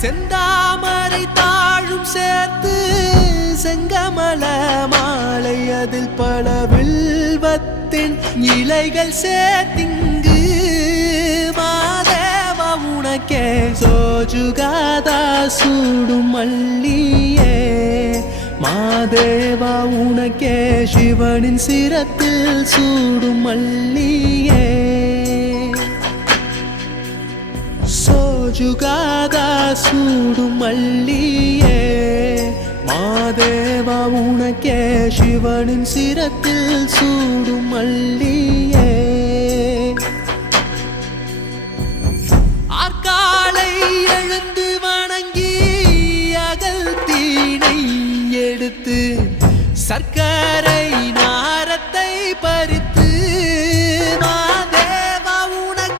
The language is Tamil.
செந்தாமரை தாழும் சேர்த்து செங்கமல மாலை அதில் பல வில்வத்தின் இலைகள் சேர்த்திங்கு மாதேவா உனக்கே சோஜுகாதா சூடும் மல்லியே மாதேவா உனக்கே சிவனின் சிரத்தில் சூடும் மல்லியே சோஜுகாதா சூடும் மல்லியே மாதேவா உனக்கே சிவனின் சிரத்தில் சூடும் மல்லியே ஆற்காலை எழுந்து வணங்கி அகல் தீனை எடுத்து சர்க்க